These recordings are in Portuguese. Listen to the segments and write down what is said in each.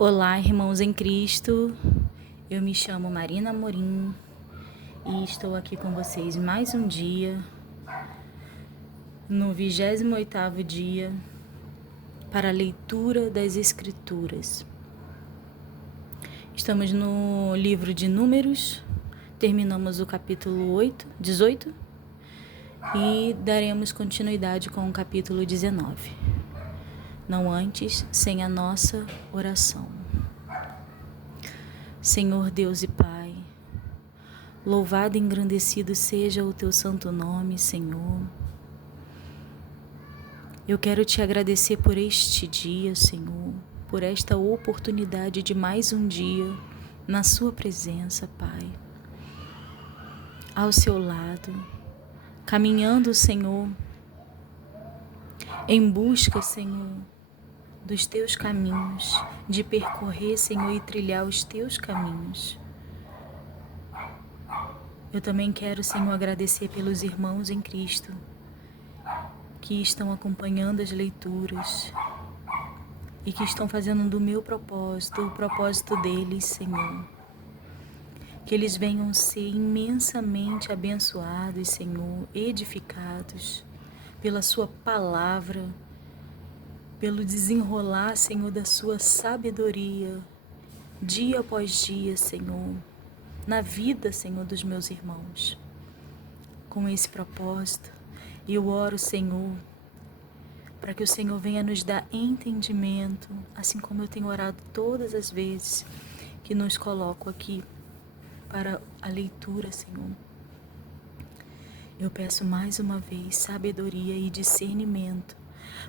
Olá, irmãos em Cristo. Eu me chamo Marina Amorim e estou aqui com vocês mais um dia, no 28º dia, para a leitura das Escrituras. Estamos no livro de Números, terminamos o capítulo 18 e daremos continuidade com o capítulo 19. Não antes, sem a nossa oração. Senhor Deus e Pai, louvado e engrandecido seja o teu santo nome, Senhor. Eu quero te agradecer por este dia, Senhor, por esta oportunidade de mais um dia na sua presença, Pai. Ao seu lado, caminhando, Senhor, em busca, Senhor, dos teus caminhos, de percorrer, Senhor, e trilhar os teus caminhos. Eu também quero, Senhor, agradecer pelos irmãos em Cristo que estão acompanhando as leituras e que estão fazendo do meu propósito o propósito deles, Senhor. Que eles venham ser imensamente abençoados, Senhor, edificados pela sua palavra, pelo desenrolar, Senhor, da sua sabedoria, dia após dia, Senhor, na vida, Senhor, dos meus irmãos. Com esse propósito, eu oro, Senhor, para que o Senhor venha nos dar entendimento, assim como eu tenho orado todas as vezes que nos coloco aqui para a leitura, Senhor. Eu peço mais uma vez sabedoria e discernimento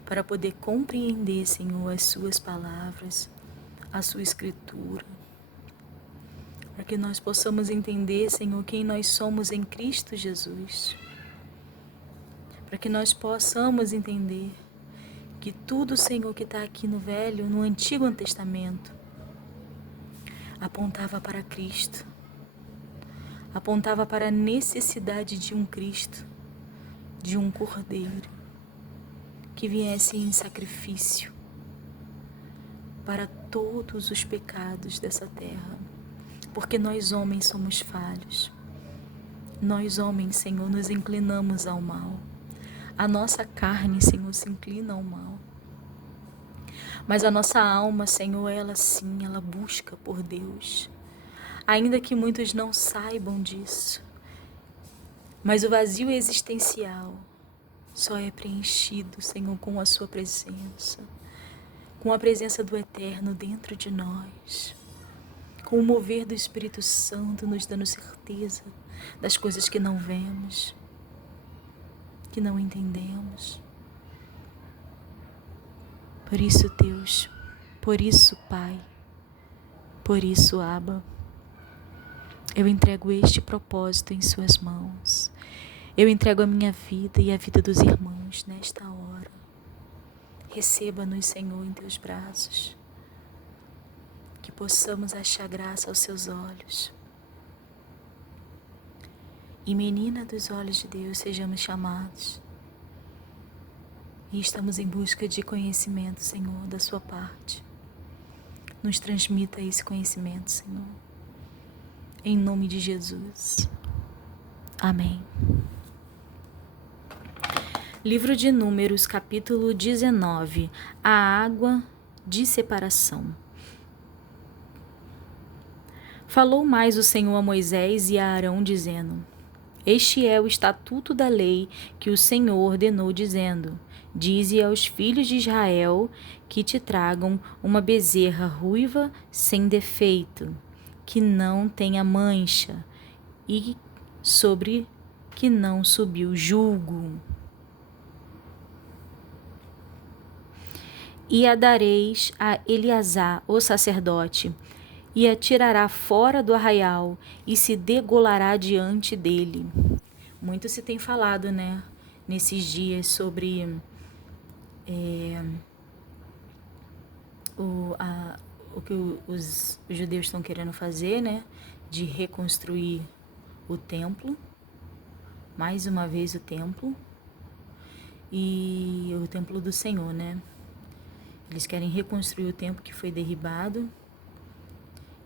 para poder compreender, Senhor, as suas palavras, a sua escritura, para que nós possamos entender, Senhor, quem nós somos em Cristo Jesus, para que nós possamos entender que tudo, Senhor, que está aqui no Antigo Testamento, apontava para Cristo, apontava para a necessidade de um Cristo, de um Cordeiro, que viesse em sacrifício para todos os pecados dessa terra, porque nós homens somos falhos. Nós homens, Senhor, nos inclinamos ao mal. A nossa carne, Senhor, se inclina ao mal. Mas a nossa alma, Senhor, ela sim, ela busca por Deus. Ainda que muitos não saibam disso. Mas o vazio existencial só é preenchido, Senhor, com a sua presença. Com a presença do Eterno dentro de nós. Com o mover do Espírito Santo nos dando certeza das coisas que não vemos, que não entendemos. Por isso, Deus, por isso, Pai, por isso, Abba, eu entrego este propósito em suas mãos. Eu entrego a minha vida e a vida dos irmãos nesta hora. Receba-nos, Senhor, em teus braços. Que possamos achar graça aos seus olhos. E menina dos olhos de Deus sejamos chamados. E estamos em busca de conhecimento, Senhor, da sua parte. Nos transmita esse conhecimento, Senhor. Em nome de Jesus. Amém. Livro de Números, capítulo 19. A água de separação. Falou mais o Senhor a Moisés e a Arão, dizendo: Este é o estatuto da lei que o Senhor ordenou, dizendo: Dize aos filhos de Israel que te tragam uma bezerra ruiva sem defeito, que não tenha mancha e sobre que não subiu julgo. E a dareis a Eleazar, o sacerdote, e a tirará fora do arraial e se degolará diante dele. Muito se tem falado, né, nesses dias sobre o que os judeus estão querendo fazer, né, de reconstruir o templo, mais uma vez o templo, e o templo do Senhor, né. Eles querem reconstruir o templo que foi derribado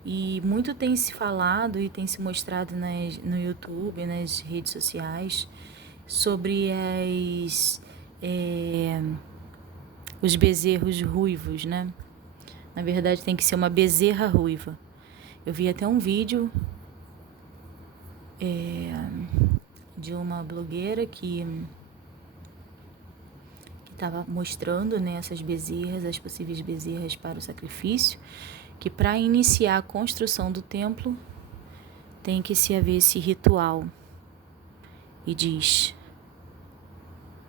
E muito tem se falado e tem se mostrado no YouTube, nas redes sociais, sobre os bezerros ruivos, né? Na verdade, tem que ser uma bezerra ruiva. Eu vi até um vídeo de uma blogueira que estava mostrando, né, essas bezerras, as possíveis bezerras para o sacrifício, que para iniciar a construção do templo tem que se haver esse ritual. E diz: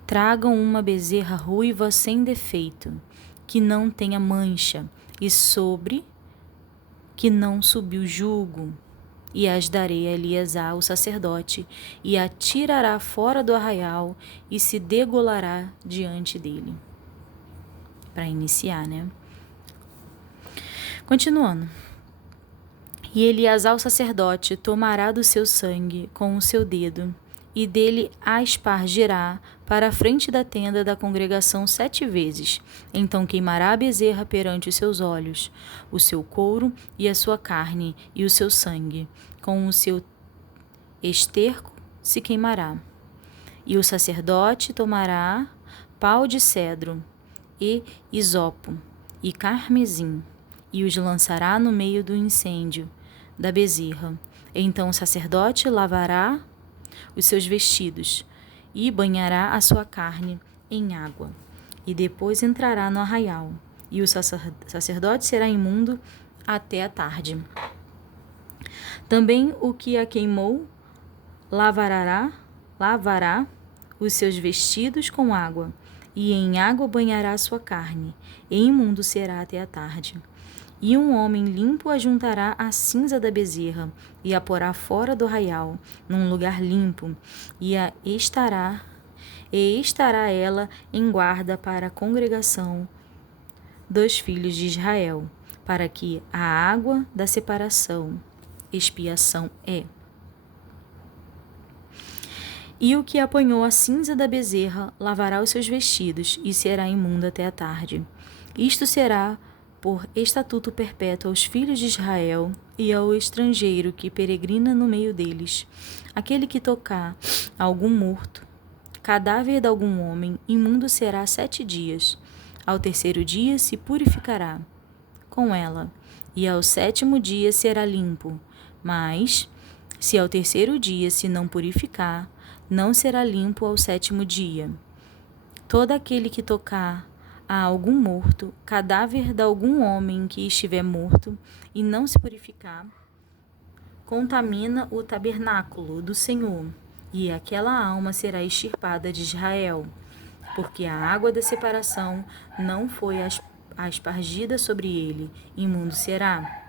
tragam uma bezerra ruiva sem defeito, que não tenha mancha, e sobre que não subiu jugo, e as darei a Eleazar, o sacerdote, e a tirará fora do arraial, e se degolará diante dele. Para iniciar, né? Continuando. E Eleazar, o sacerdote, tomará do seu sangue com o seu dedo, e dele aspargirá para a frente da tenda da congregação 7 vezes. Então queimará a bezerra perante os seus olhos, o seu couro e a sua carne e o seu sangue. Com o seu esterco se queimará. E o sacerdote tomará pau de cedro e isopo e carmesim, e os lançará no meio do incêndio da bezerra. Então o sacerdote lavará os seus vestidos e banhará a sua carne em água, e depois entrará no arraial, e o sacerdote será imundo até a tarde. Também o que a queimou lavará os seus vestidos com água, e em água banhará a sua carne, e imundo será até a tarde. E um homem limpo ajuntará a cinza da bezerra, e a porá fora do arraial, num lugar limpo, e estará ela em guarda para a congregação dos filhos de Israel, para que a água da separação, expiação é. E o que apanhou a cinza da bezerra lavará os seus vestidos, e será imundo até a tarde. Isto será por estatuto perpétuo aos filhos de Israel e ao estrangeiro que peregrina no meio deles. Aquele que tocar algum morto, cadáver de algum homem, imundo será 7 dias. Ao 3º dia se purificará com ela, e ao 7º dia será limpo. Mas, se ao 3º dia se não purificar, não será limpo ao 7º dia. Todo aquele que tocar a algum morto, cadáver de algum homem que estiver morto, e não se purificar, contamina o tabernáculo do Senhor, e aquela alma será extirpada de Israel, porque a água da separação não foi aspargida sobre ele, imundo será.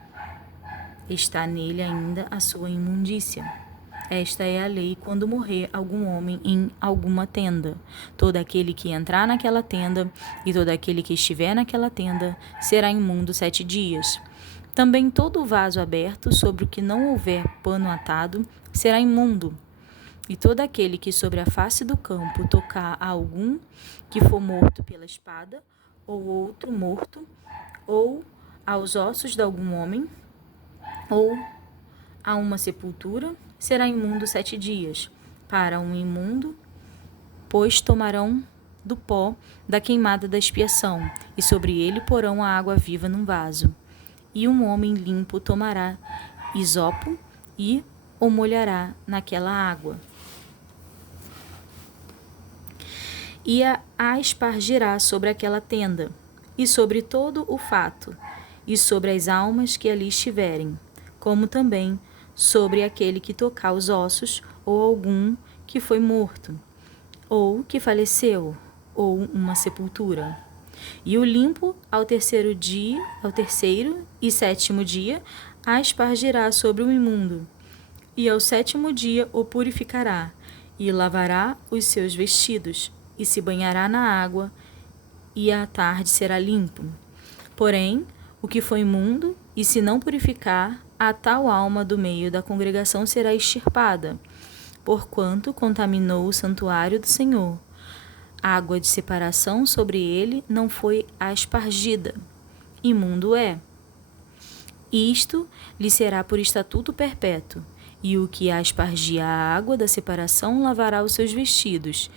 Está nele ainda a sua imundícia. Esta é a lei quando morrer algum homem em alguma tenda. Todo aquele que entrar naquela tenda e todo aquele que estiver naquela tenda será imundo 7 dias. Também todo vaso aberto sobre o que não houver pano atado será imundo. E todo aquele que sobre a face do campo tocar a algum que for morto pela espada, ou outro morto, ou aos ossos de algum homem, ou a uma sepultura, será imundo 7 dias. Para um imundo, pois tomarão do pó da queimada da expiação, e sobre ele porão a água viva num vaso. E um homem limpo tomará isopo e o molhará naquela água, e a aspargirá sobre aquela tenda, e sobre todo o fato, e sobre as almas que ali estiverem, como também sobre aquele que tocar os ossos, ou algum que foi morto, ou que faleceu, ou uma sepultura. E o limpo ao 3º e 7º dia aspargirá sobre o imundo, e ao 7º dia o purificará, e lavará os seus vestidos, e se banhará na água, e à tarde será limpo. Porém, o que foi imundo, e se não purificar, a tal alma do meio da congregação será extirpada, porquanto contaminou o santuário do Senhor. A água de separação sobre ele não foi aspargida. Imundo é. Isto lhe será por estatuto perpétuo, e o que aspargir a água da separação lavará os seus vestidos,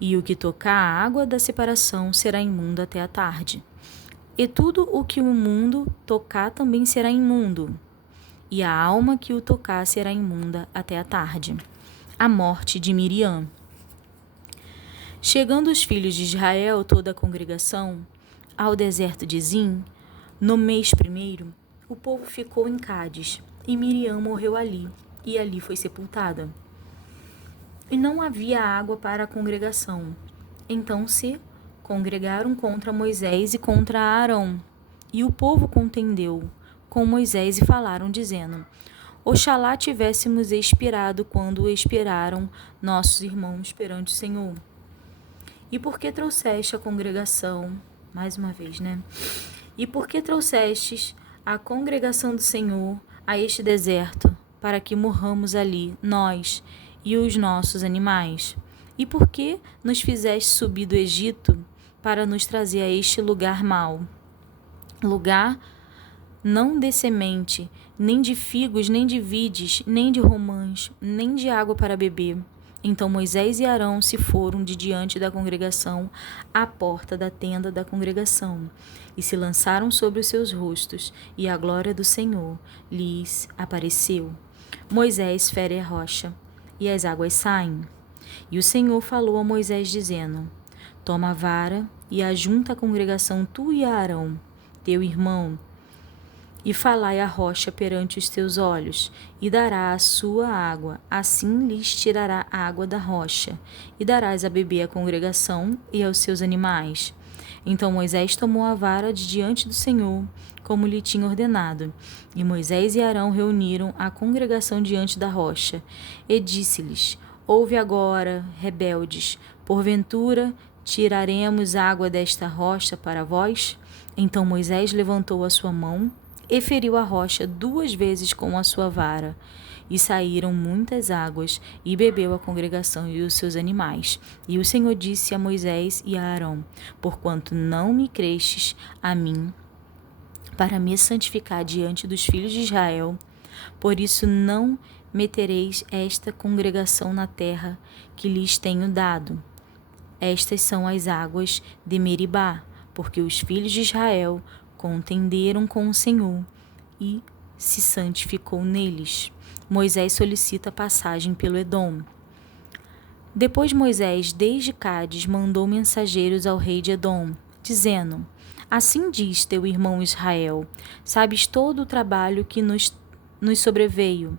e o que tocar a água da separação será imundo até a tarde. E tudo o que o mundo tocar também será imundo, e a alma que o tocar será imunda até a tarde. A morte de Miriam. Chegando os filhos de Israel, toda a congregação, ao deserto de Zim, no mês primeiro, o povo ficou em Cádiz, e Miriam morreu ali, e ali foi sepultada. E não havia água para a congregação. Então se congregaram contra Moisés e contra Arão. E o povo contendeu com Moisés e falaram, dizendo: Oxalá tivéssemos expirado quando expiraram nossos irmãos perante o Senhor. E por que trouxeste a congregação, mais uma vez, né? E por que trouxestes a congregação do Senhor a este deserto, para que morramos ali, nós e os nossos animais? E por que nos fizeste subir do Egito para nos trazer a este lugar mau? Lugar não de semente, nem de figos, nem de vides, nem de romãs, nem de água para beber. Então Moisés e Arão se foram de diante da congregação à porta da tenda da congregação, e se lançaram sobre os seus rostos, e a glória do Senhor lhes apareceu. Moisés fere a rocha, e as águas saem. E o Senhor falou a Moisés, dizendo: Toma a vara e ajunta a congregação, tu e Arão, teu irmão, e falai a rocha perante os teus olhos, e dará a sua água, assim lhes tirará água da rocha, e darás a beber à congregação e aos seus animais. Então Moisés tomou a vara de diante do Senhor, como lhe tinha ordenado. E Moisés e Arão reuniram a congregação diante da rocha, e disse-lhes: Ouve agora, rebeldes, porventura tiraremos água desta rocha para vós? Então Moisés levantou a sua mão e feriu a rocha 2 vezes com a sua vara, e saíram muitas águas, e bebeu a congregação e os seus animais. E o Senhor disse a Moisés e a Arão: Porquanto não me crestes a mim, para me santificar diante dos filhos de Israel, por isso não metereis esta congregação na terra que lhes tenho dado. Estas são as águas de Meribá, porque os filhos de Israel contenderam com o Senhor e se santificou neles. Moisés solicita passagem pelo Edom. Depois Moisés, desde Cádiz, mandou mensageiros ao rei de Edom, dizendo: Assim diz teu irmão Israel: Sabes todo o trabalho que nos sobreveio,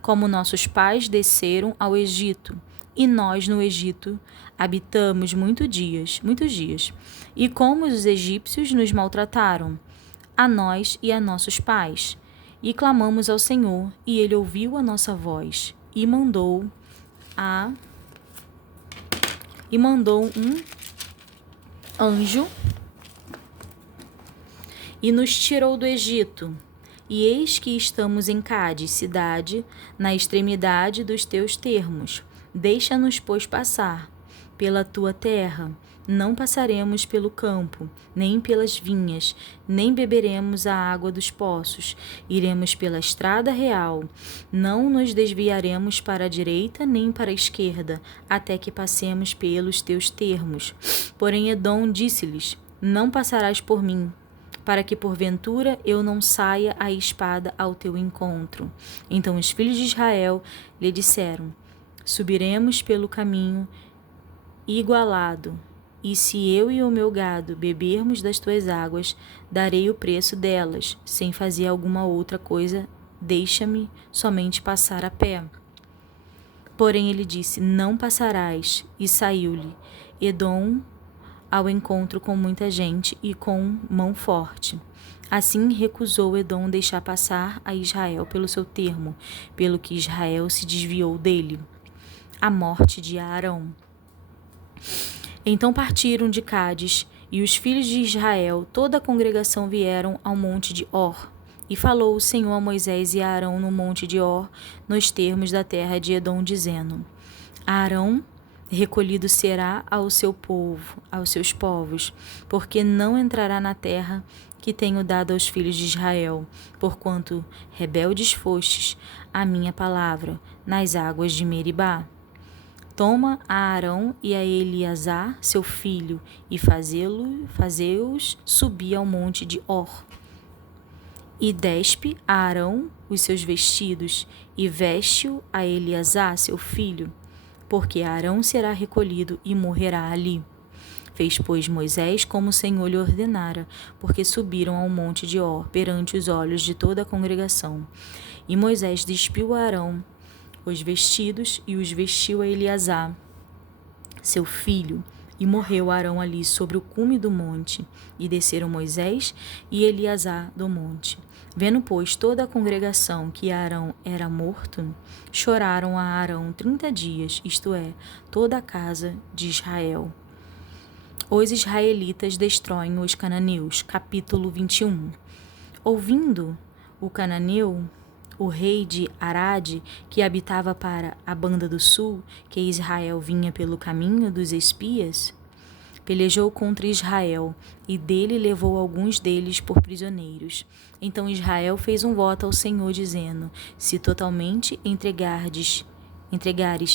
como nossos pais desceram ao Egito, e nós no Egito habitamos muitos dias, e como os egípcios nos maltrataram, a nós e a nossos pais. E clamamos ao Senhor, e ele ouviu a nossa voz, e mandou um anjo e nos tirou do Egito. E eis que estamos em Cádiz, cidade, na extremidade dos teus termos. Deixa-nos, pois, passar pela tua terra. Não passaremos pelo campo, nem pelas vinhas, nem beberemos a água dos poços. Iremos pela estrada real. Não nos desviaremos para a direita nem para a esquerda, até que passemos pelos teus termos. Porém Edom disse-lhes: Não passarás por mim, para que porventura eu não saia a espada ao teu encontro. Então os filhos de Israel lhe disseram: Subiremos pelo caminho igualado, e se eu e o meu gado bebermos das tuas águas, darei o preço delas, sem fazer alguma outra coisa, deixa-me somente passar a pé. Porém ele disse: Não passarás, e saiu-lhe Edom ao encontro com muita gente e com mão forte. Assim recusou Edom deixar passar a Israel pelo seu termo, pelo que Israel se desviou dele. A morte de Arão. Então partiram de Cádiz, e os filhos de Israel, toda a congregação, vieram ao monte de Or. E falou o Senhor a Moisés e a Arão no monte de Or, nos termos da terra de Edom, dizendo: Arão recolhido será ao seu povo, aos seus povos, porque não entrará na terra que tenho dado aos filhos de Israel, porquanto rebeldes fostes à minha palavra nas águas de Meribá. Toma a Arão e a Eleazar, seu filho, e fazei-os subir ao monte de Hor. E despe a Arão os seus vestidos, e veste-o a Eleazar, seu filho, porque Arão será recolhido e morrerá ali. Fez, pois, Moisés como o Senhor lhe ordenara, porque subiram ao monte de Hor, perante os olhos de toda a congregação. E Moisés despiu a Arão os vestidos, e os vestiu a Eleazar, seu filho, e morreu Arão ali sobre o cume do monte. E desceram Moisés e Eleazar do monte. Vendo, pois, toda a congregação que Arão era morto, choraram a Arão 30 dias, isto é, toda a casa de Israel. Os israelitas destroem os cananeus. Capítulo 21. Ouvindo o cananeu, o rei de Arade, que habitava para a banda do sul, que Israel vinha pelo caminho dos espias, pelejou contra Israel, e dele levou alguns deles por prisioneiros. Então Israel fez um voto ao Senhor, dizendo: se totalmente entregares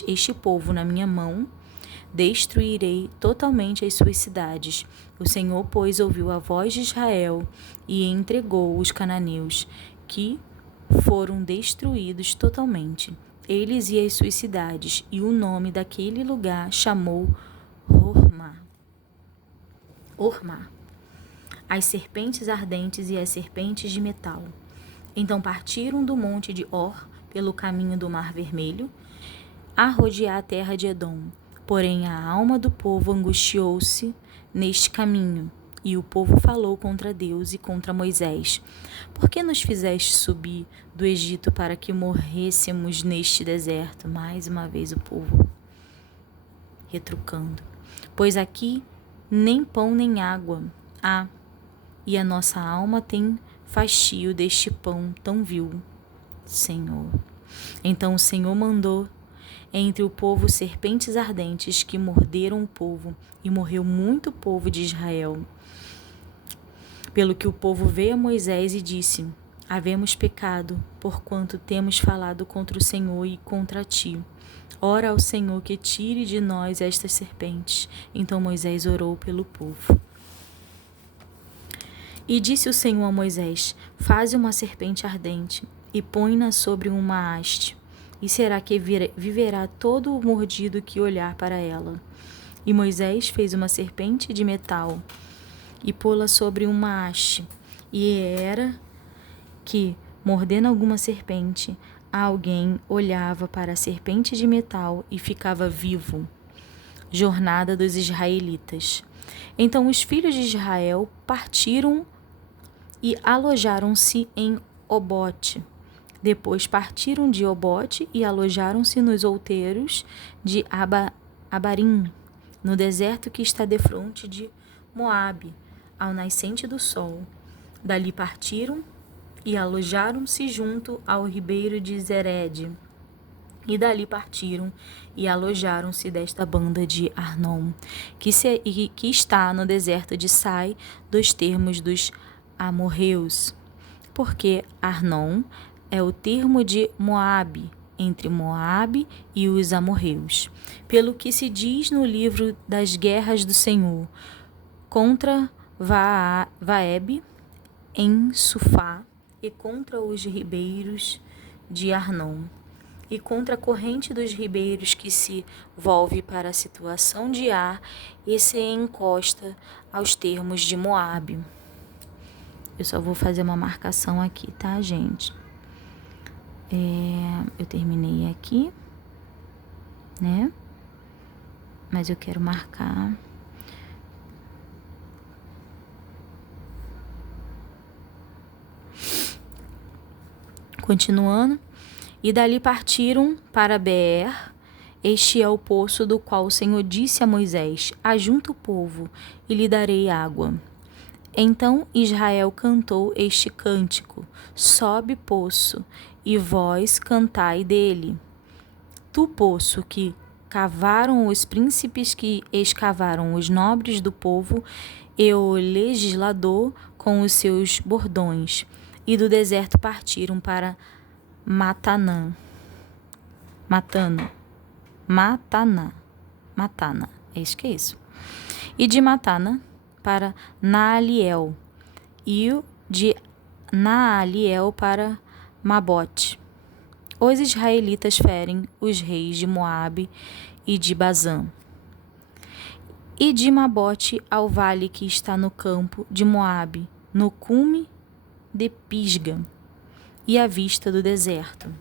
este povo na minha mão, destruirei totalmente as suas cidades. O Senhor, pois, ouviu a voz de Israel e entregou os cananeus, que foram destruídos totalmente, eles e as suas cidades, e o nome daquele lugar chamou Hormá, as serpentes ardentes e as serpentes de metal. Então partiram do monte de Hor pelo caminho do Mar Vermelho, a rodear a terra de Edom. Porém a alma do povo angustiou-se neste caminho, e o povo falou contra Deus e contra Moisés: por que nos fizeste subir do Egito para que morrêssemos neste deserto? Mais uma vez o povo retrucando. Pois aqui nem pão nem água há, e a nossa alma tem fastio deste pão tão vil, Senhor. Então o Senhor mandou entre o povo serpentes ardentes que morderam o povo, e morreu muito povo de Israel. Pelo que o povo veio a Moisés e disse: havemos pecado, porquanto temos falado contra o Senhor e contra ti. Ora ao Senhor que tire de nós estas serpentes. Então Moisés orou pelo povo. E disse o Senhor a Moisés: faze uma serpente ardente e põe-na sobre uma haste, e será que viverá todo o mordido que olhar para ela. E Moisés fez uma serpente de metal e pô-la sobre uma haste. E era que, mordendo alguma serpente, alguém olhava para a serpente de metal e ficava vivo. Jornada dos israelitas. Então os filhos de Israel partiram e alojaram-se em Obote. Depois partiram de Obote e alojaram-se nos outeiros de Abarim, no deserto que está defronte de Moabe, ao nascente do sol. Dali partiram e alojaram-se junto ao ribeiro de Zered. E dali partiram e alojaram-se desta banda de Arnon, que está no deserto de Sai, dos termos dos amorreus, porque Arnon é o termo de Moabe, entre Moabe e os amorreus. Pelo que se diz no livro das guerras do Senhor, contra Vaeb em Sufá, e contra os ribeiros de Arnon, e contra a corrente dos ribeiros que se volve para a situação de Ar e se encosta aos termos de Moabe. Eu só vou fazer uma marcação aqui, tá, gente? Eu terminei aqui, né? Mas eu quero marcar. Continuando. E dali partiram para Beer. Este é o poço do qual o Senhor disse a Moisés: ajunta o povo e lhe darei água. Então Israel cantou este cântico: sobe, poço, e vós cantai dele. Tu, poço, que cavaram os príncipes, que escavaram os nobres do povo, e o legislador com os seus bordões, e do deserto partiram para Matana, é isso que é isso. E de Matana para Naaliel, e o de Naaliel para Mabote. Os israelitas ferem os reis de Moabe e de Bazã, e de Mabote ao vale que está no campo de Moabe, no cume de Pisga, e à vista do deserto.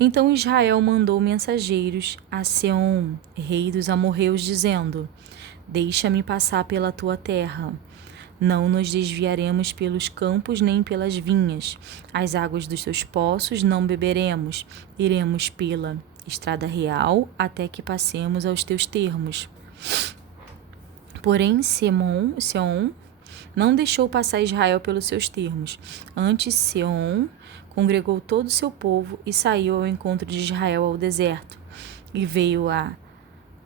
Então Israel mandou mensageiros a Seom, rei dos amorreus, dizendo: Deixa-me passar pela tua terra. Não nos desviaremos pelos campos nem pelas vinhas. As águas dos teus poços não beberemos. Iremos pela estrada real até que passemos aos teus termos. Porém, Seom não deixou passar Israel pelos seus termos. Antes, Seom congregou todo o seu povo e saiu ao encontro de Israel ao deserto. E veio a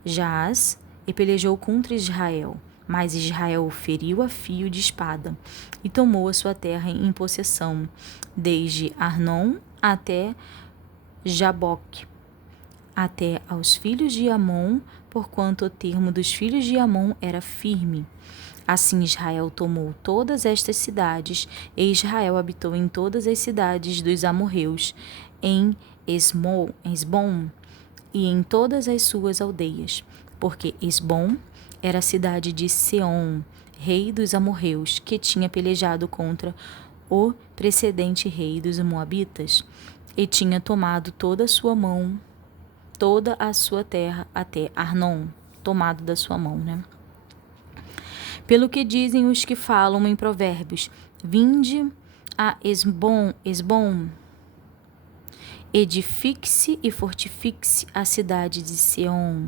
Jaz e pelejou contra Israel. Mas Israel o feriu a fio de espada e tomou a sua terra em possessão, desde Arnon até Jaboque, até aos filhos de Amon, porquanto o termo dos filhos de Amon era firme. Assim Israel tomou todas estas cidades, e Israel habitou em todas as cidades dos amorreus, em Esbom e em todas as suas aldeias, porque Esbom era a cidade de Seom, rei dos amorreus, que tinha pelejado contra o precedente rei dos moabitas, e tinha tomado toda a sua terra até Arnon, tomado da sua mão, né? Pelo que dizem os que falam em provérbios: Vinde a Esbom, edifique-se e fortifique-se a cidade de Seom.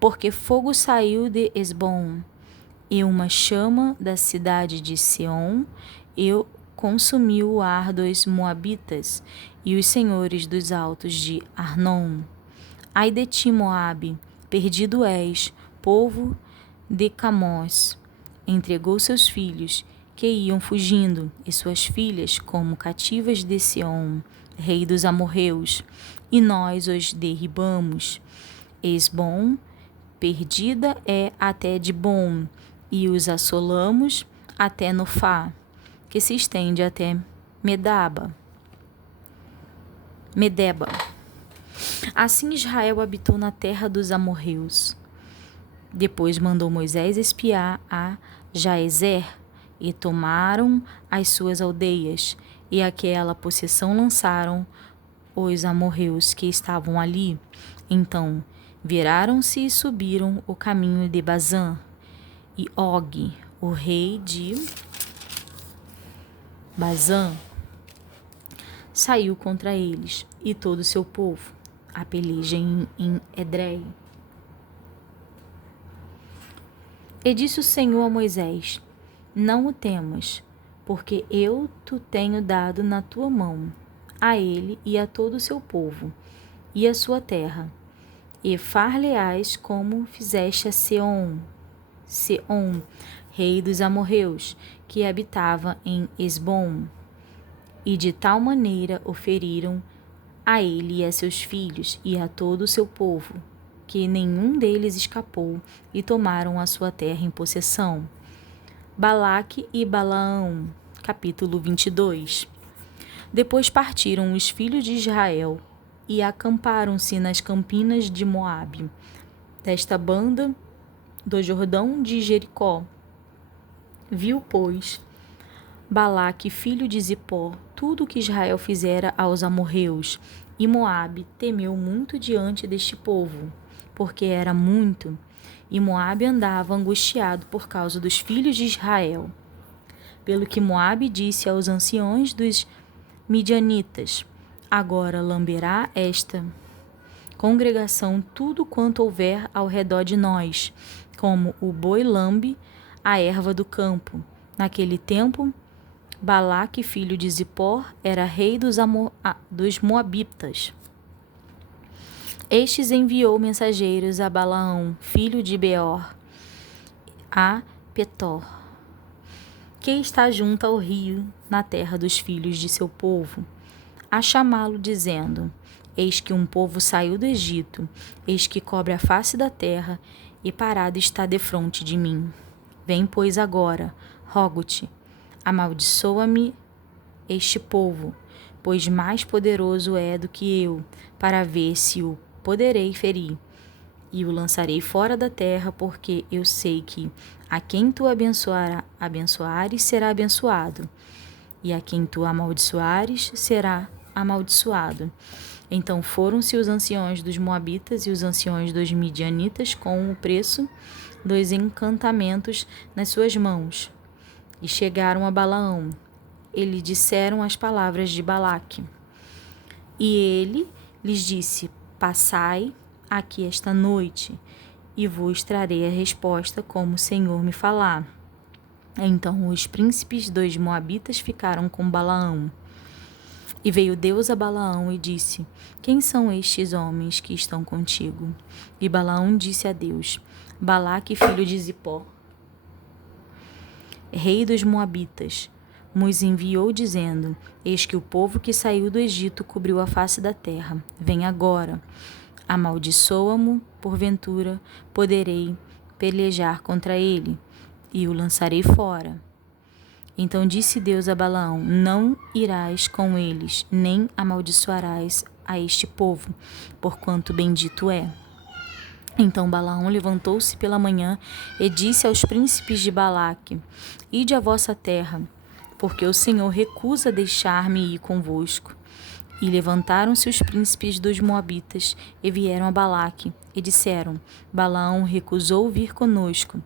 Porque fogo saiu de Esbom, e uma chama da cidade de Seom, e consumiu o ar dos moabitas e os senhores dos altos de Arnon. Ai de ti, Moabe, perdido és, povo de Camós. Entregou seus filhos, que iam fugindo, e suas filhas como cativas de Seom, rei dos amorreus, e nós os derribamos. Esbom, perdida é até Dibom, e os assolamos até Nofá, que se estende até Medeba. Assim Israel habitou na terra dos amorreus. Depois mandou Moisés espiar a Jaezer, e tomaram as suas aldeias, e aquela possessão lançaram os amorreus que estavam ali. Então viraram-se e subiram o caminho de Bazã, e Og, o rei de Bazã, saiu contra eles e todo o seu povo, a peleja em Edrei. E disse o Senhor a Moisés: Não o temas, porque eu te tenho dado na tua mão, a ele e a todo o seu povo, e a sua terra. E far-lhe-ás como fizeste a Seom, rei dos amorreus, que habitava em Esbom. E de tal maneira o feriram a ele e a seus filhos e a todo o seu povo, que nenhum deles escapou, e tomaram a sua terra em possessão. Balaque e Balaão, capítulo 22. Depois partiram os filhos de Israel e acamparam-se nas campinas de Moabe, desta banda do Jordão de Jericó. Viu, pois, Balaque, filho de Zippor, tudo o que Israel fizera aos amorreus, e Moabe temeu muito diante deste povo, porque era muito, e Moabe andava angustiado por causa dos filhos de Israel. Pelo que Moabe disse aos anciões dos midianitas: Agora lamberá esta congregação tudo quanto houver ao redor de nós, como o boi lambe a erva do campo. Naquele tempo, Balaque, filho de Zippor, era rei dos Moabitas. Estes enviou mensageiros a Balaão, filho de Beor, a Petor, que está junto ao rio, na terra dos filhos de seu povo, a chamá-lo, dizendo: Eis que um povo saiu do Egito, eis que cobre a face da terra, e parado está defronte de mim. Vem, pois, agora, rogo-te, amaldiçoa-me este povo, pois mais poderoso é do que eu, para ver se o poderei ferir. E o lançarei fora da terra, porque eu sei que a quem tu abençoares será abençoado, e a quem tu amaldiçoares será amaldiçoado. Então foram-se os anciões dos Moabitas e os anciões dos Midianitas com o preço dos encantamentos nas suas mãos, e chegaram a Balaão. Eles disseram as palavras de Balaque. E ele lhes disse: Passai aqui esta noite, e vos trarei a resposta como o Senhor me falar. Então os príncipes dos Moabitas ficaram com Balaão. E veio Deus a Balaão e disse: Quem são estes homens que estão contigo? E Balaão disse a Deus: Balaque, filho de Zipó, rei dos Moabitas, nos enviou dizendo: Eis que o povo que saiu do Egito cobriu a face da terra. Vem agora, amaldiçoa-mo, porventura poderei pelejar contra ele, e o lançarei fora. Então disse Deus a Balaão: Não irás com eles, nem amaldiçoarás a este povo, porquanto bendito é. Então Balaão levantou-se pela manhã e disse aos príncipes de Balaque: Ide à vossa terra, porque o Senhor recusa deixar-me ir convosco. E levantaram-se os príncipes dos Moabitas e vieram a Balaque, e disseram: Balaão recusou vir conosco.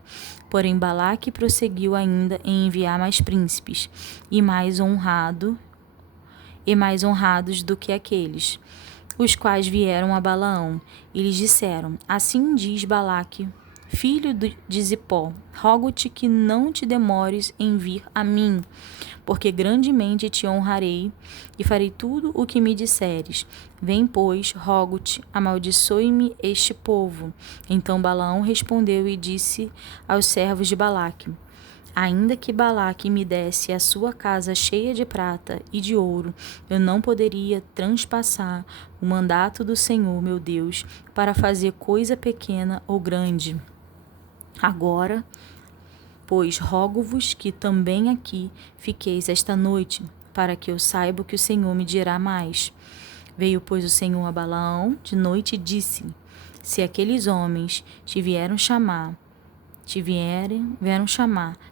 Porém Balaque prosseguiu ainda em enviar mais príncipes, e mais honrados do que aqueles, os quais vieram a Balaão, e lhes disseram: Assim diz Balaque, filho de Zipó, rogo-te que não te demores em vir a mim, porque grandemente te honrarei e farei tudo o que me disseres. Vem, pois, rogo-te, amaldiçoe-me este povo. Então Balaão respondeu e disse aos servos de Balaque: Ainda que Balaque me desse a sua casa cheia de prata e de ouro, eu não poderia transpassar o mandato do Senhor, meu Deus, para fazer coisa pequena ou grande. Agora, pois, rogo-vos que também aqui fiqueis esta noite, para que eu saiba o que o Senhor me dirá mais. Veio, pois, o Senhor a Balaão de noite e disse: Se aqueles homens te vieram chamar,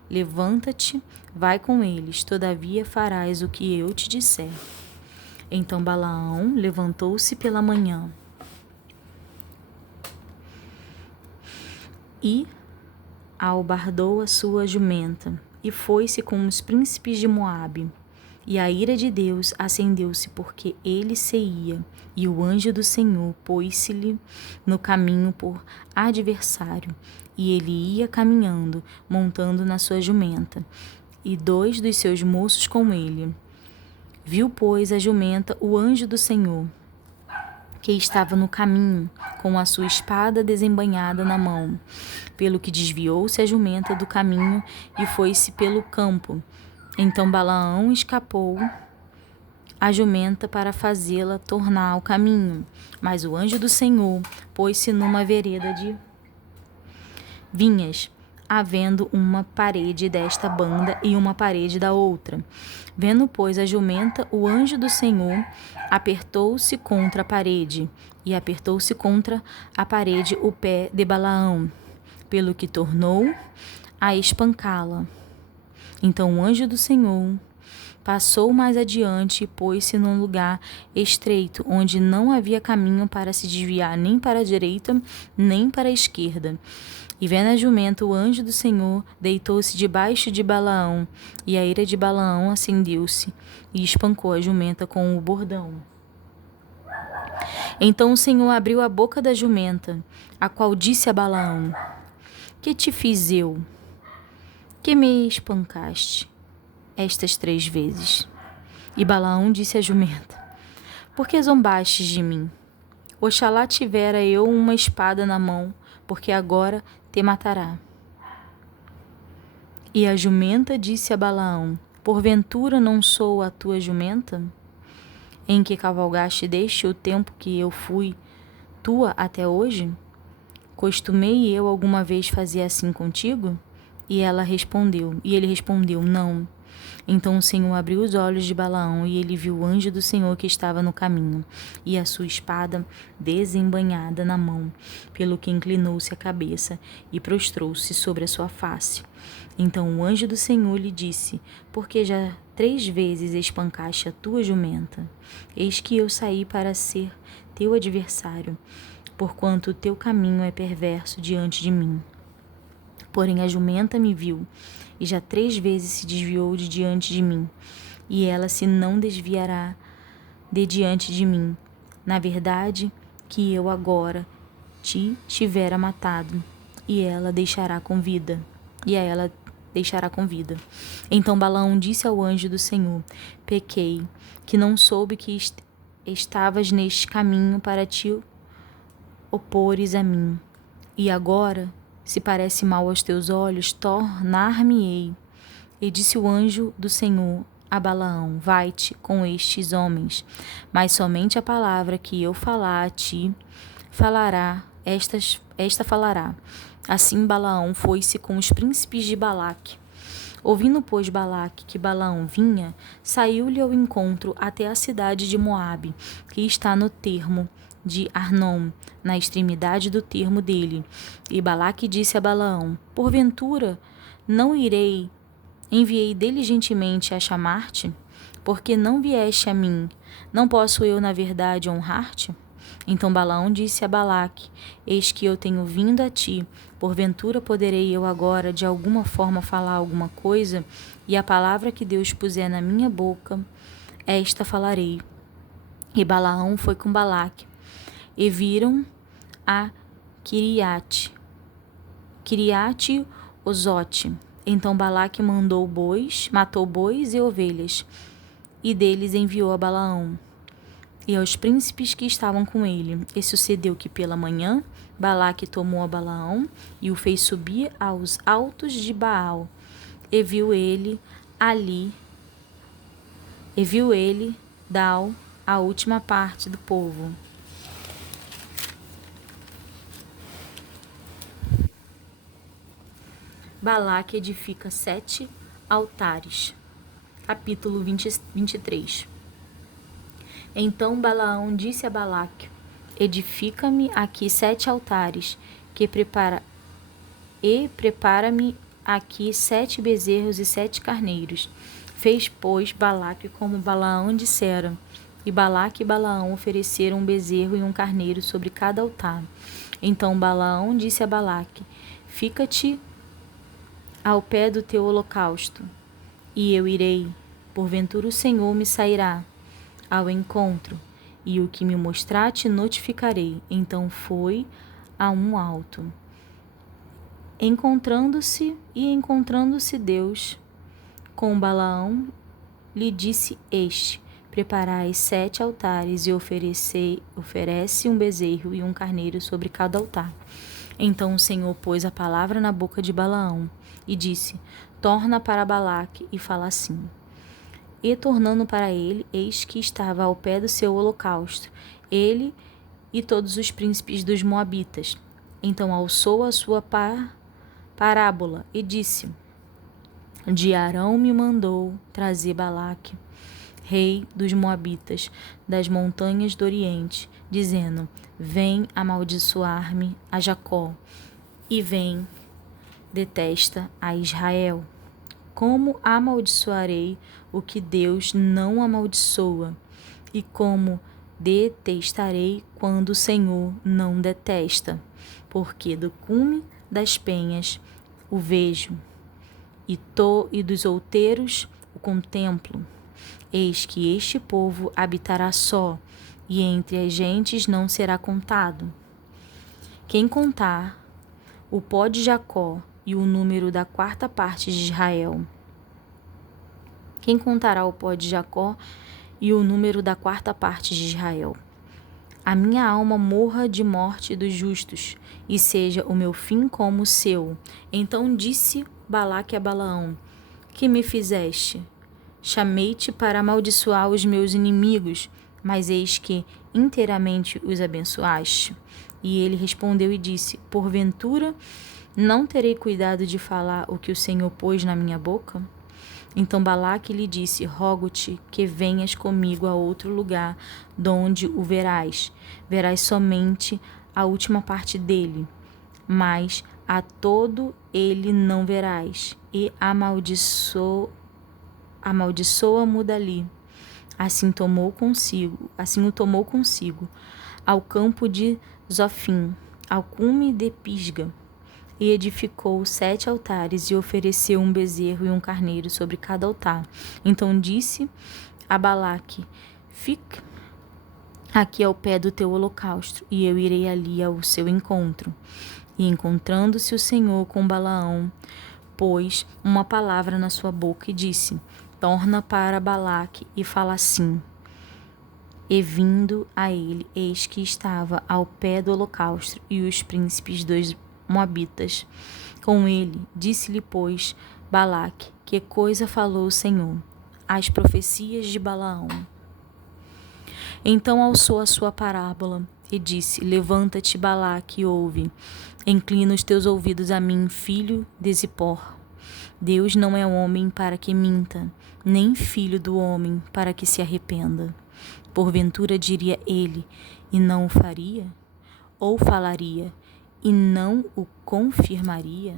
levanta-te, vai com eles, todavia farás o que eu te disser. Então Balaão levantou-se pela manhã e albardou a sua jumenta, e foi-se com os príncipes de Moabe. E a ira de Deus acendeu-se, porque ele se ia, e o anjo do Senhor pôs-se-lhe no caminho por adversário, e ele ia caminhando, montando na sua jumenta, e 2 dos seus moços com ele. Viu, pois, a jumenta o anjo do Senhor, que estava no caminho, com a sua espada desembainhada na mão, pelo que desviou-se a jumenta do caminho e foi-se pelo campo. Então Balaão escapou a jumenta para fazê-la tornar ao caminho, mas o anjo do Senhor pôs-se numa vereda de vinhas, havendo uma parede desta banda e uma parede da outra. Vendo, pois, a jumenta, o anjo do Senhor apertou-se contra a parede, e apertou-se contra a parede o pé de Balaão, pelo que tornou a espancá-la. Então o anjo do Senhor passou mais adiante e pôs-se num lugar estreito, onde não havia caminho para se desviar nem para a direita, nem para a esquerda. E vendo a jumenta, o anjo do Senhor deitou-se debaixo de Balaão, e a ira de Balaão acendeu-se, e espancou a jumenta com o bordão. Então o Senhor abriu a boca da jumenta, a qual disse a Balaão: Que te fiz eu? Que me espancaste estas 3 vezes? E Balaão disse à jumenta: Por que zombastes de mim? Oxalá tivera eu uma espada na mão, porque agora te matará. E a jumenta disse a Balaão: porventura não sou a tua jumenta, em que cavalgaste desde o tempo que eu fui tua até hoje? Costumei eu alguma vez fazer assim contigo? E ele respondeu, não. Então o Senhor abriu os olhos de Balaão, e ele viu o anjo do Senhor que estava no caminho, e a sua espada desembainhada na mão, pelo que inclinou-se a cabeça e prostrou-se sobre a sua face. Então o anjo do Senhor lhe disse: porque já 3 vezes espancaste a tua jumenta? Eis que eu saí para ser teu adversário, porquanto o teu caminho é perverso diante de mim. Porém a jumenta me viu, e já 3 vezes se desviou de diante de mim, e ela se não desviará de diante de mim. Na verdade, que eu agora te tivera matado, e ela deixará com vida. Então Balaão disse ao anjo do Senhor: pequei, que não soube que estavas neste caminho para te opores a mim. E agora, se parece mal aos teus olhos, tornar-me-ei. E disse o anjo do Senhor a Balaão: vai-te com estes homens, mas somente a palavra que eu falar a ti falará, esta falará. Assim Balaão foi-se com os príncipes de Balaque. Ouvindo, pois, Balaque que Balaão vinha, saiu-lhe ao encontro até a cidade de Moabe, que está no termo de Arnom, na extremidade do termo dele. E Balaque disse a Balaão: porventura não enviei diligentemente a chamar-te? Porque não vieste a mim? Não posso eu, na verdade, honrar-te? Então Balaão disse a Balaque: eis que eu tenho vindo a ti, porventura poderei eu agora de alguma forma falar alguma coisa? E a palavra que Deus puser na minha boca, esta falarei. E Balaão foi com Balaque, e viram a Kiriate-Ozote. Então Balaque matou bois e ovelhas, e deles enviou a Balaão e aos príncipes que estavam com ele. E sucedeu que pela manhã Balaque tomou a Balaão e o fez subir aos altos de Baal, e viu ele Dal, a última parte do povo. Balaque edifica 7 altares. Capítulo 23. Então Balaão disse a Balaque: edifica-me aqui 7 altares, prepara-me aqui 7 bezerros e 7 carneiros. Fez, pois, Balaque como Balaão dissera, e Balaque e Balaão ofereceram um bezerro e um carneiro sobre cada altar. Então Balaão disse a Balaque: fica-te ao pé do teu holocausto, e eu irei, porventura o Senhor me sairá ao encontro, e o que me mostrar te notificarei. Então foi a um alto. Encontrando-se Deus com Balaão, lhe disse este: preparai 7 altares e oferece um bezerro e um carneiro sobre cada altar. Então o Senhor pôs a palavra na boca de Balaão e disse: torna para Balaque e fala assim. E tornando para ele, eis que estava ao pé do seu holocausto, ele e todos os príncipes dos Moabitas. Então alçou a sua parábola e disse: de Arão me mandou trazer Balaque, rei dos Moabitas, das montanhas do Oriente, dizendo: vem amaldiçoar-me a Jacó, e vem, detesta a Israel. Como amaldiçoarei o que Deus não amaldiçoa? E como detestarei quando o Senhor não detesta? Porque do cume das penhas o vejo, e dos outeiros o contemplo. Eis que este povo habitará só, e entre as gentes não será contado. Quem contar o pó de Jacó e o número da 4ª parte de Israel? Quem contará o pó de Jacó e o número da 4ª parte de Israel? a minha alma morra de morte dos justos, e seja o meu fim como o seu. Então disse Balaque a Balaão: que me fizeste? Chamei-te para amaldiçoar os meus inimigos, mas eis que inteiramente os abençoaste. E ele respondeu e disse: porventura não terei cuidado de falar o que o Senhor pôs na minha boca? Então Balaque lhe disse: rogo-te que venhas comigo a outro lugar, donde o verás. Verás somente a última parte dele, mas a todo ele não verás, e amaldiçoa-mo dali. Assim o tomou consigo, ao campo de Zofim, ao cume de Pisga, e edificou 7 altares, e ofereceu um bezerro e um carneiro sobre cada altar. Então disse a Balaque: fique aqui ao pé do teu holocausto, e eu irei ali ao seu encontro. E encontrando-se o Senhor com Balaão, pôs uma palavra na sua boca e disse: torna para Balaque e fala assim. E vindo a ele, eis que estava ao pé do holocausto, e os príncipes dos Moabitas com ele. Disse-lhe, pois, Balaque: que coisa falou o Senhor? As profecias de Balaão. Então alçou a sua parábola e disse: levanta-te, Balaque, e ouve. Inclina os teus ouvidos a mim, filho de Zippor. Deus não é homem para que minta, nem filho do homem para que se arrependa. Porventura diria ele, e não o faria? Ou falaria, e não o confirmaria?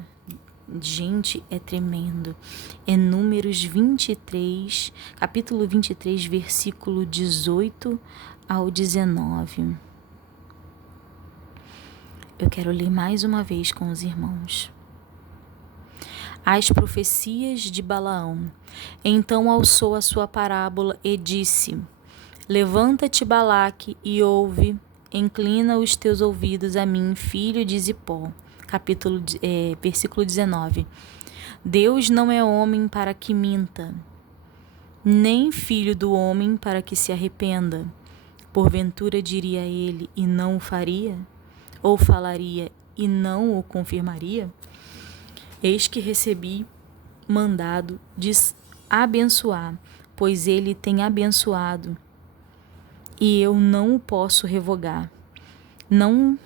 Gente, é tremendo. É Números 23, capítulo 23, versículo 18 ao 19. Eu quero ler mais uma vez com os irmãos. As profecias de Balaão. Então alçou a sua parábola e disse: levanta-te, Balaque, e ouve, inclina os teus ouvidos a mim, filho de Zippor. Versículo 19. Deus não é homem para que minta, nem filho do homem para que se arrependa. Porventura diria ele, e não o faria? Ou falaria, e não o confirmaria? Eis que recebi mandado de abençoar, pois ele tem abençoado, e eu não o posso revogar. Não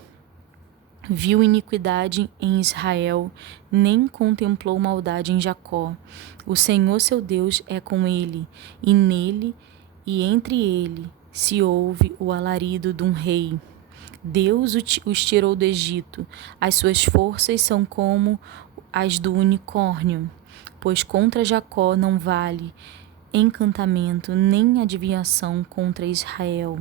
viu iniquidade em Israel, nem contemplou maldade em Jacó. O Senhor seu Deus é com ele, e nele e entre ele se ouve o alarido de um rei. Deus os tirou do Egito, as suas forças são como as do unicórnio, pois contra Jacó não vale encantamento, nem adivinhação contra Israel.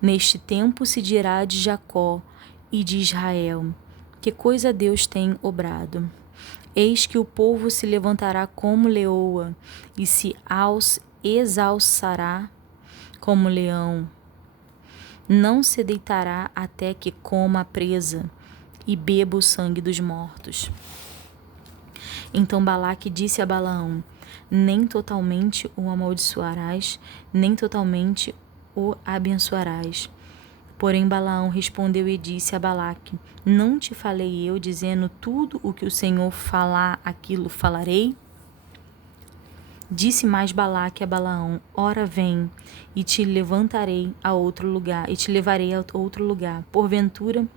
Neste tempo se dirá de Jacó e de Israel: que coisa Deus tem obrado. Eis que o povo se levantará como leoa, e se exalçará como leão. Não se deitará até que coma a presa e beba o sangue dos mortos. Então Balaque disse a Balaão: nem totalmente o amaldiçoarás, nem totalmente o abençoarás. Porém Balaão respondeu e disse a Balaque: não te falei eu, dizendo, tudo o que o Senhor falar, aquilo falarei? Disse mais Balaque a Balaão: ora vem, e te levantarei a outro lugar, e te levarei a outro lugar. Porventura,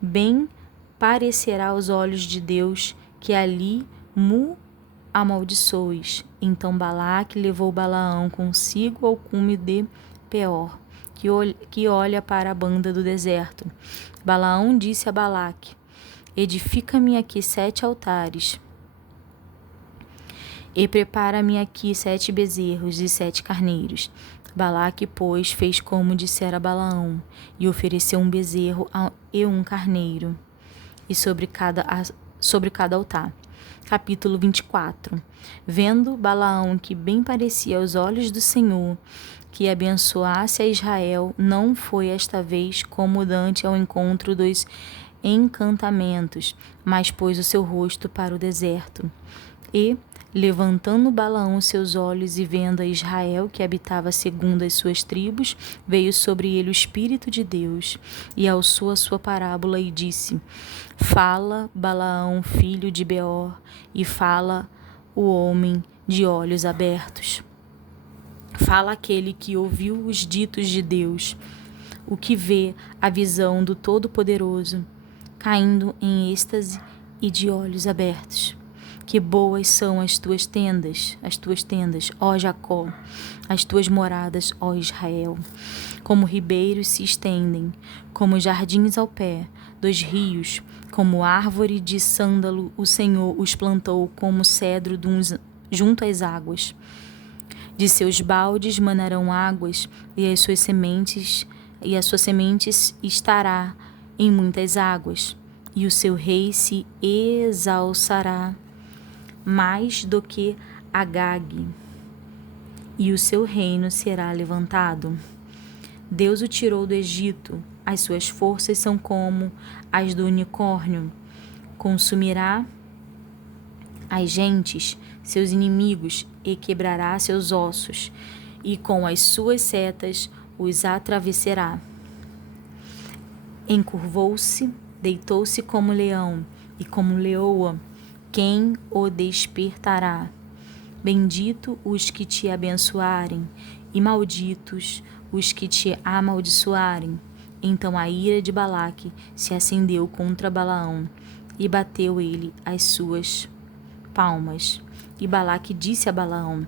bem parecerá aos olhos de Deus que ali mu amaldiçoes. Então Balaque levou Balaão consigo ao cume de Peor, que olha para a banda do deserto. Balaão disse a Balaque: edifica-me aqui 7 altares, e prepara-me aqui 7 bezerros e 7 carneiros. Balaque, pois, fez como dissera Balaão, e ofereceu um bezerro e um carneiro, e sobre cada altar. Capítulo 24. Vendo Balaão que bem parecia aos olhos do Senhor que abençoasse a Israel, não foi esta vez como dante ao encontro dos encantamentos, mas pôs o seu rosto para o deserto. E Levantando Balaão seus olhos e vendo a Israel que habitava segundo as suas tribos, veio sobre ele o Espírito de Deus e alçou a sua parábola e disse: Fala, Balaão, filho de Beor, e fala o homem de olhos abertos. Fala aquele que ouviu os ditos de Deus, o que vê a visão do Todo-Poderoso, caindo em êxtase e de olhos abertos. Que boas são as tuas tendas, ó Jacó, as tuas moradas, ó Israel. Como ribeiros se estendem, como jardins ao pé dos rios, como árvore de sândalo, o Senhor os plantou como cedro junto às águas. De seus baldes manarão águas, e a sua semente estará em muitas águas, e o seu rei se exalçará mais do que Agag, e o seu reino será levantado. Deus o tirou do Egito, as suas forças são como as do unicórnio. Consumirá as gentes, seus inimigos, e quebrará seus ossos, e com as suas setas os atravessará. Encurvou-se, deitou-se como leão, e como leoa, quem o despertará? Bendito os que te abençoarem, e malditos os que te amaldiçoarem. Então a ira de Balaque se acendeu contra Balaão, e bateu ele as suas palmas. E Balaque disse a Balaão: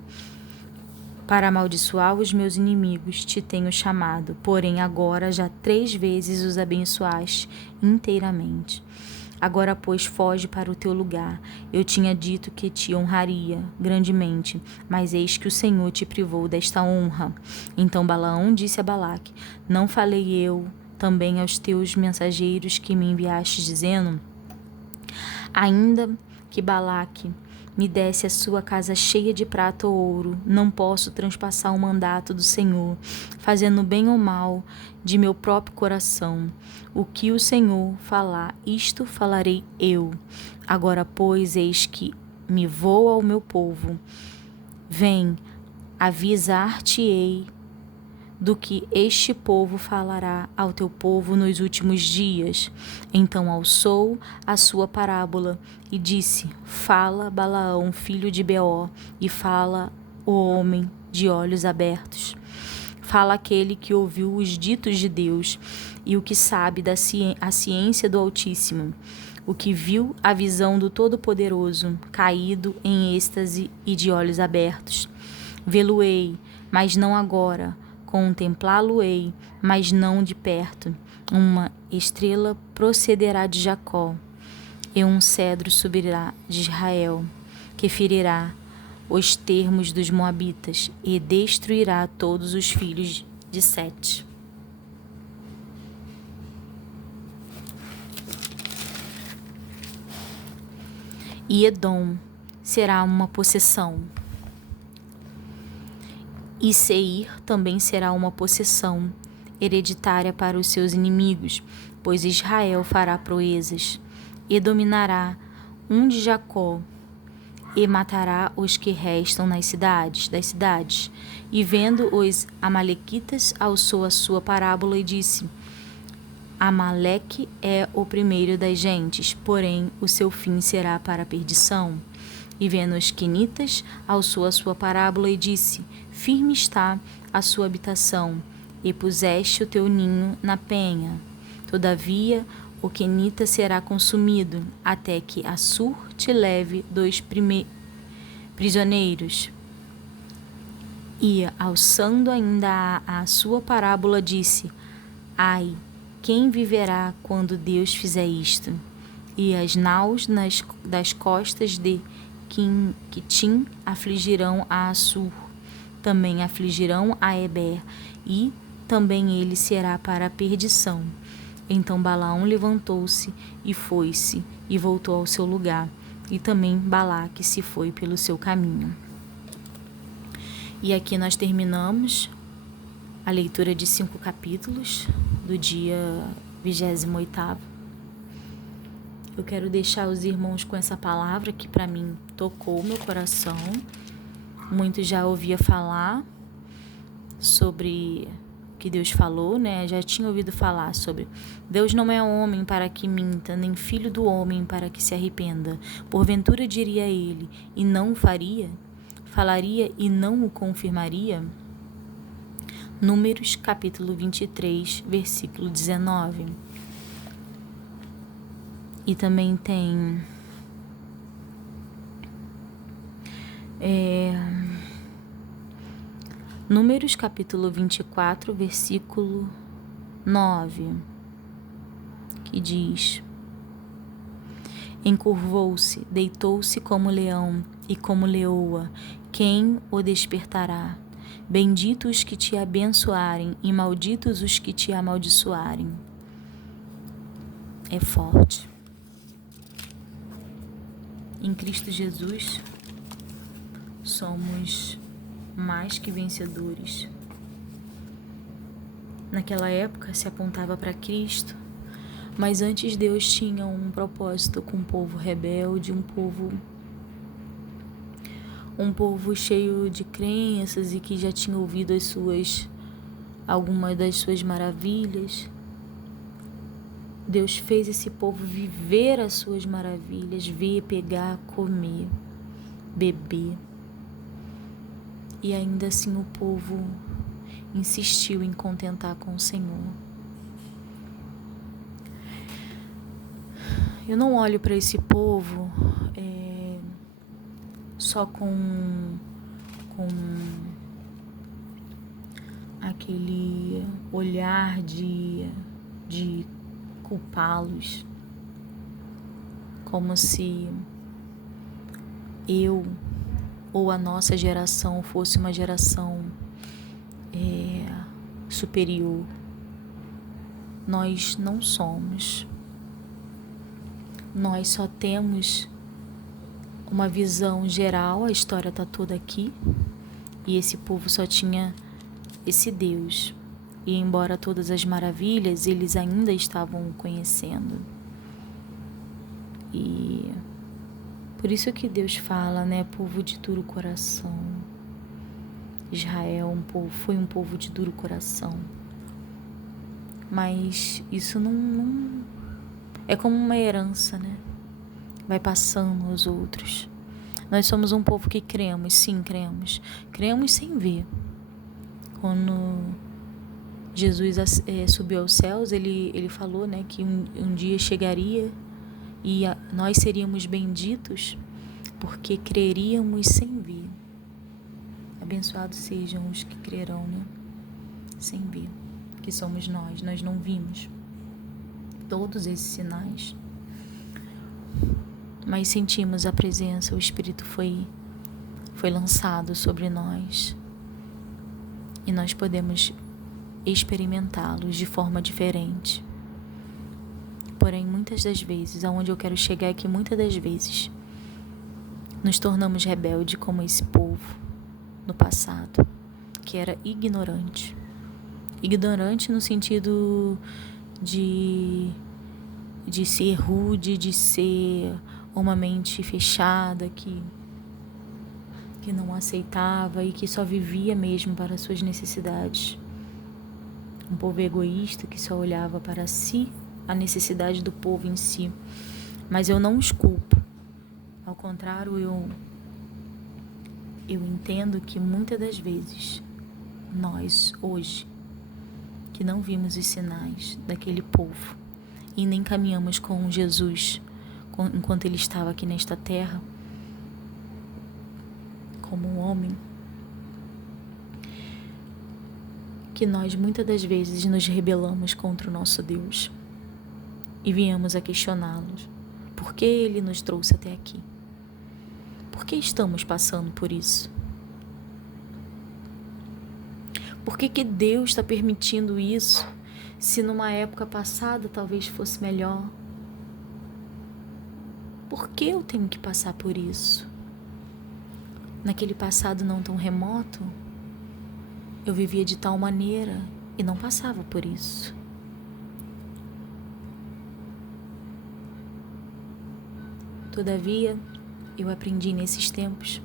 Para amaldiçoar os meus inimigos te tenho chamado, porém agora já 3 vezes os abençoaste inteiramente. Agora, pois, foge para o teu lugar. Eu tinha dito que te honraria grandemente, mas eis que o Senhor te privou desta honra. Então Balaão disse a Balaque: Não falei eu também aos teus mensageiros que me enviaste, dizendo: Ainda que Balaque me desse a sua casa cheia de prata ou ouro, não posso transpassar o mandato do Senhor, fazendo bem ou mal de meu próprio coração. O que o Senhor falar, isto falarei eu. Agora, pois, eis que me vou ao meu povo. Vem, avisar-te-ei do que este povo falará ao teu povo nos últimos dias. Então alçou a sua parábola e disse: Fala, Balaão, filho de Beor, e fala o homem de olhos abertos. Fala aquele que ouviu os ditos de Deus e o que sabe a ciência do Altíssimo, o que viu a visão do Todo-Poderoso, caído em êxtase e de olhos abertos. Vê-lo-ei, mas não agora. Contemplá-lo-ei, mas não de perto. Uma estrela procederá de Jacó, e um cedro subirá de Israel, que ferirá os termos dos moabitas e destruirá todos os filhos de Sete. E Edom será uma possessão. E Seir também será uma possessão hereditária para os seus inimigos, pois Israel fará proezas, e dominará um de Jacó, e matará os que restam das cidades. E vendo os amalequitas, alçou a sua parábola e disse: Amaleque é o primeiro das gentes, porém o seu fim será para a perdição. E vendo os quenitas, alçou a sua parábola e disse: Firme está a sua habitação, e puseste o teu ninho na penha. Todavia, o quenita será consumido, até que Assur te leve 2 prisioneiros. E, alçando ainda a sua parábola, disse: Ai, quem viverá quando Deus fizer isto? E as naus das costas de Quitim afligirão a Assur, também afligirão a Eber, e também ele será para a perdição. Então Balaão levantou-se e foi-se, e voltou ao seu lugar, e também Balaque se foi pelo seu caminho. E aqui nós terminamos a leitura de 5 capítulos do dia 28º. Eu quero deixar os irmãos com essa palavra que para mim tocou meu coração. Muitos já ouvia falar sobre o que Deus falou, né? Já tinha ouvido falar sobre Deus não é homem para que minta, nem filho do homem para que se arrependa. Porventura diria ele, e não o faria? Falaria e não o confirmaria? Números capítulo 23, versículo 19. E também tem Números capítulo 24, versículo 9, que diz: Encurvou-se, deitou-se como leão e como leoa, quem o despertará? Benditos os que te abençoarem e malditos os que te amaldiçoarem. É forte. Em Cristo Jesus, somos mais que vencedores. Naquela época se apontava para Cristo, mas antes Deus tinha um propósito com um povo rebelde, um povo cheio de crenças e que já tinha ouvido algumas das suas maravilhas. Deus fez esse povo viver as suas maravilhas, ver, pegar, comer, beber. E ainda assim o povo insistiu em contentar com o Senhor. Eu não olho para esse povo só com aquele olhar de culpá-los, como se eu ou a nossa geração fosse uma geração superior. Nós não somos. Nós só temos uma visão geral, a história está toda aqui, e esse povo só tinha esse Deus. E embora todas as maravilhas, eles ainda estavam conhecendo. E por isso que Deus fala, né, povo de duro coração. Israel foi um povo de duro coração. Mas isso não é como uma herança, né? Vai passando aos outros. Nós somos um povo que cremos, sim, cremos. Cremos sem ver. Quando Jesus subiu aos céus, ele falou, né, que um dia chegaria e nós seríamos benditos porque creríamos sem ver. Abençoados sejam os que crerão, né, sem ver, que somos nós não vimos todos esses sinais, mas sentimos a presença, o Espírito foi lançado sobre nós e nós podemos experimentá-los de forma diferente. Porém, muitas das vezes, aonde eu quero chegar é que muitas das vezes nos tornamos rebeldes como esse povo no passado, que era ignorante. Ignorante no sentido de ser rude, de ser uma mente fechada, que não aceitava e que só vivia mesmo para suas necessidades. Um povo egoísta que só olhava para si, a necessidade do povo em si. Mas eu não os culpo. Ao contrário, eu entendo que muitas das vezes nós, hoje, que não vimos os sinais daquele povo e nem caminhamos com Jesus enquanto ele estava aqui nesta terra, como um homem, que nós muitas das vezes nos rebelamos contra o nosso Deus e viemos a questioná-los. Por que ele nos trouxe até aqui? Por que estamos passando por isso? Por que Deus está permitindo isso, se numa época passada talvez fosse melhor? Por que eu tenho que passar por isso? Naquele passado não tão remoto, eu vivia de tal maneira e não passava por isso. Todavia, eu aprendi nesses tempos,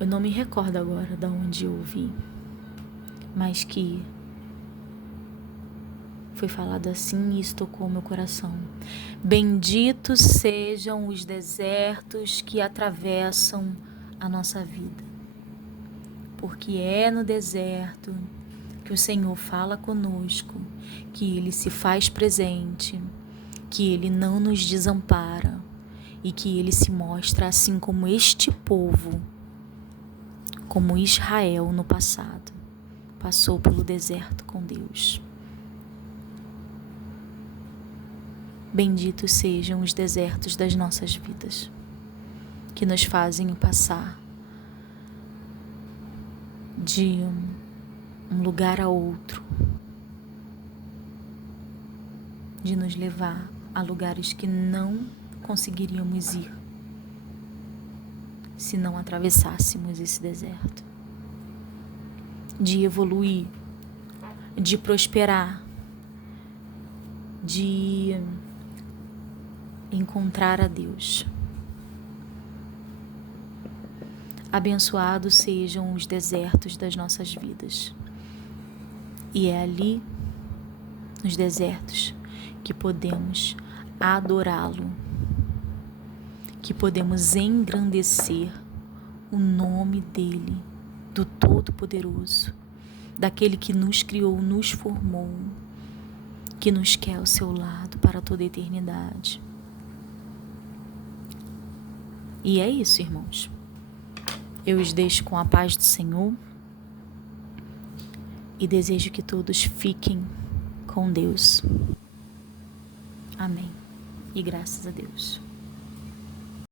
eu não me recordo agora de onde eu ouvi, mas que foi falado assim e isso tocou meu coração. Benditos sejam os desertos que atravessam a nossa vida, porque é no deserto que o Senhor fala conosco, que Ele se faz presente, que Ele não nos desampara e que Ele se mostra assim como este povo, como Israel no passado, passou pelo deserto com Deus. Benditos sejam os desertos das nossas vidas, que nos fazem passar de um lugar a outro, de nos levar a lugares que não conseguiríamos ir se não atravessássemos esse deserto, de evoluir, de prosperar, de encontrar a Deus. Abençoados sejam os desertos das nossas vidas. E é ali, nos desertos, que podemos adorá-lo, que podemos engrandecer o nome dele, do Todo-Poderoso, daquele que nos criou, nos formou, que nos quer ao seu lado para toda a eternidade. E é isso, irmãos. Eu os deixo com a paz do Senhor e desejo que todos fiquem com Deus. Amém. E graças a Deus.